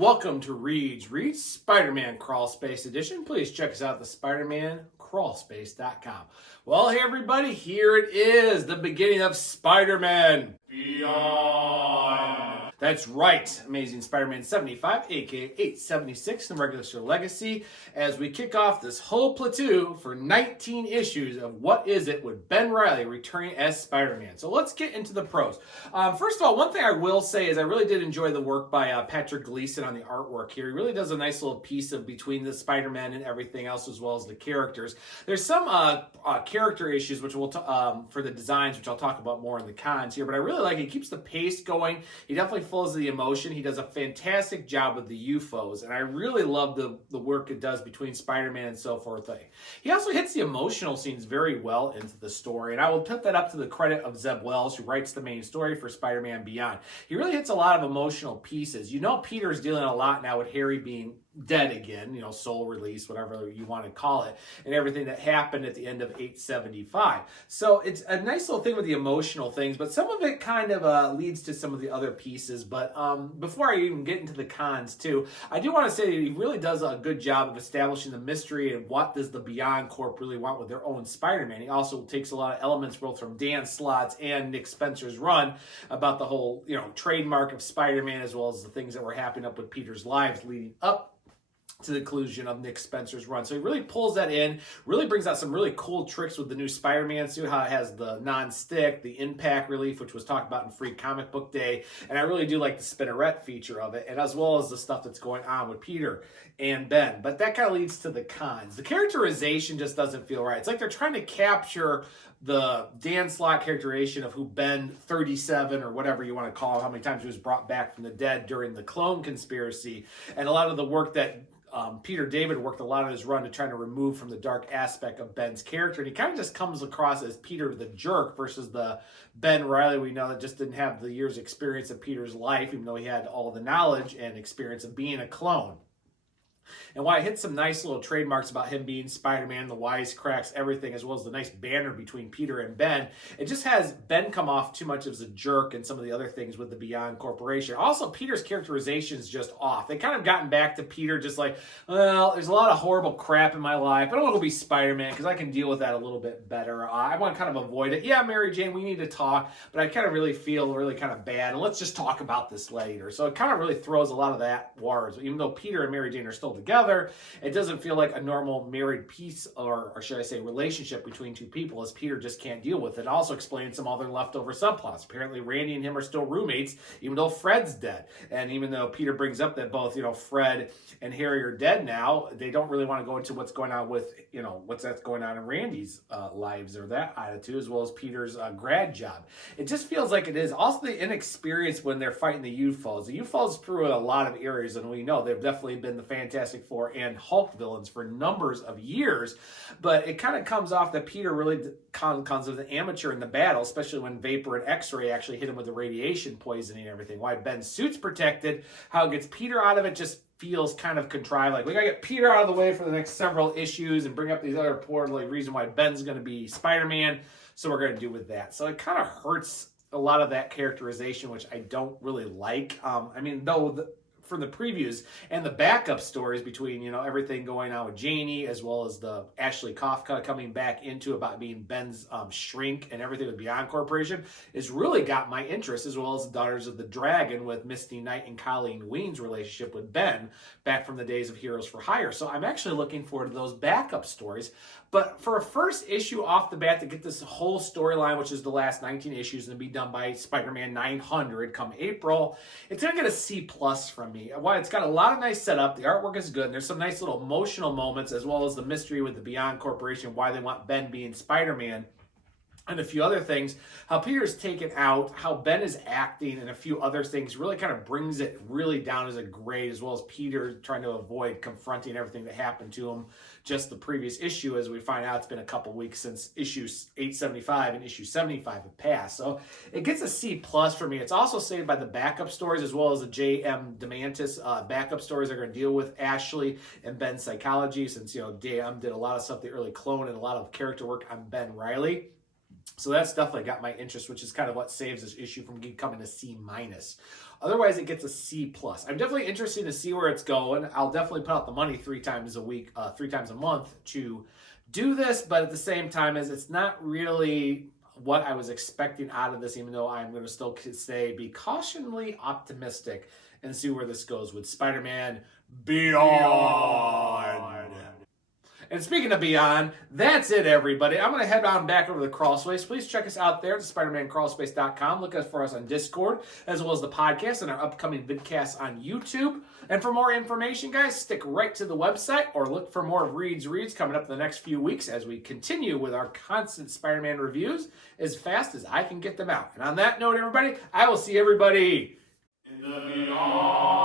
welcome to Reed's Spider-Man Crawl Space Edition. Please check us out at the SpiderManCrawlspace.com. Well, hey everybody, here it is, the beginning of Spider-Man Beyond. That's right, Amazing Spider-Man 75, aka 876 in Regular Store Legacy, as we kick off this whole platoon for 19 issues of What Is It with Ben Reilly returning as Spider-Man. So let's get into the pros. First of all, one thing I will say is I really did enjoy the work by Patrick Gleason on the artwork here. He really does a nice little piece of between the Spider-Man and everything else, as well as the characters. There's some character issues which we'll for the designs, which I'll talk about more in the cons here, but I really like it. He keeps the pace going. He definitely flows the emotion. He does a fantastic job with the UFOs, and I really love the work it does between Spider-Man and so forth. He also hits the emotional scenes very well into the story, and I will put that up to the credit of Zeb Wells, who writes the main story for Spider-Man Beyond. He really hits a lot of emotional pieces. You know, Peter's dealing a lot now with Harry being dead again, you know, soul release, whatever you want to call it, and everything that happened at the end of 875. So it's a nice little thing with the emotional things, but some of it kind of leads to some of the other pieces. But before I even get into the cons too, I do want to say that he really does a good job of establishing the mystery and what does the Beyond Corp really want with their own Spider-Man. He also takes a lot of elements both from Dan Slott's and Nick Spencer's run about the whole, you know, trademark of Spider-Man, as well as the things that were happening up with Peter's lives leading up to the conclusion of Nick Spencer's run. So he really pulls that in, really brings out some really cool tricks with the new Spider-Man suit, how it has the non-stick, the impact relief, which was talked about in Free Comic Book Day, and I really do like the spinneret feature of it, and as well as the stuff that's going on with Peter and Ben. But that kind of leads to the cons. The characterization just doesn't feel right. It's like they're trying to capture the Dan Slott characterization of who Ben 37 or whatever you want to call him, how many times he was brought back from the dead during the clone conspiracy, and a lot of the work that Peter David worked a lot on his run to try to remove from the dark aspect of Ben's character. And he kind of just comes across as Peter the jerk versus the Ben Reilly we know that just didn't have the years experience of Peter's life, even though he had all the knowledge and experience of being a clone. And while I hit some nice little trademarks about him being Spider-Man, the wisecracks, everything, as well as the nice banner between Peter and Ben, it just has Ben come off too much as a jerk and some of the other things with the Beyond Corporation. Also, Peter's characterization is just off. They kind of gotten back to Peter just like, well, there's a lot of horrible crap in my life, but I want to be Spider-Man because I can deal with that a little bit better. I want to kind of avoid it. Yeah, Mary Jane, we need to talk, but I kind of really feel really kind of bad, and let's just talk about this later. So it kind of really throws a lot of that words. Even though Peter and Mary Jane are still together, it doesn't feel like a normal married piece, or should I say relationship between two people, as Peter just can't deal with it. Also explains some other leftover subplots. Apparently Randy and him are still roommates, even though Fred's dead. And even though Peter brings up that both, you know, Fred and Harry are dead now, they don't really want to go into what's going on with, you know, what's that's going on in Randy's lives, or that attitude, as well as Peter's grad job. It just feels like it is. Also the inexperience when they're fighting the UFOs. The UFOs through a lot of areas, and we know they've definitely been the Fantastic Four and Hulk villains for numbers of years, but it kind of comes off that Peter really comes as an amateur in the battle, especially when Vapor and X-Ray actually hit him with the radiation poisoning and everything. Why Ben's suit's protected, how it gets Peter out of it just feels kind of contrived. Like, we gotta get Peter out of the way for the next several issues and bring up these other poor like reason why Ben's gonna be Spider-Man, so we're gonna do with that. So it kind of hurts a lot of that characterization, which I don't really like. I mean, though from the previews and the backup stories between, you know, everything going on with Janie, as well as the Ashley Kafka coming back into about being Ben's shrink and everything with Beyond Corporation, has really got my interest, as well as the Daughters of the Dragon with Misty Knight and Colleen Ween's relationship with Ben back from the days of Heroes for Hire. So I'm actually looking forward to those backup stories. But for a first issue off the bat to get this whole storyline, which is the last 19 issues, and to be done by Spider-Man 900 come April, it's going to get a C+ from me. Why? It's got a lot of nice setup. The artwork is good. And there's some nice little emotional moments, as well as the mystery with the Beyond Corporation, why they want Ben being Spider-Man, and a few other things, how Peter's taken out, how Ben is acting, and a few other things really kind of brings it really down as a grade, as well as Peter trying to avoid confronting everything that happened to him just the previous issue, as we find out it's been a couple weeks since issue 875 and issue 75 have passed. So it gets a C+ for me. It's also saved by the backup stories, as well as the J.M. DeMantis backup stories that are going to deal with Ashley and Ben's psychology, since, you know, J.M. did a lot of stuff, the early clone, and a lot of character work on Ben Reilly. So that's definitely got my interest, which is kind of what saves this issue from becoming a C minus. Otherwise, it gets a C plus. I'm definitely interested to see where it's going. I'll definitely put out the money 3 times a week, 3 times a month to do this, but at the same time, as it's not really what I was expecting out of this, even though I'm going to still say be cautiously optimistic and see where this goes with Spider-Man Beyond. And speaking of Beyond, that's it, everybody. I'm going to head on back over to the Crawlspace. Please check us out there at SpidermanCrawlspace.com. Look for us on Discord, as well as the podcast and our upcoming vidcasts on YouTube. And for more information, guys, stick right to the website or look for more Reads coming up in the next few weeks as we continue with our constant Spider-Man reviews as fast as I can get them out. And on that note, everybody, I will see everybody in the Beyond.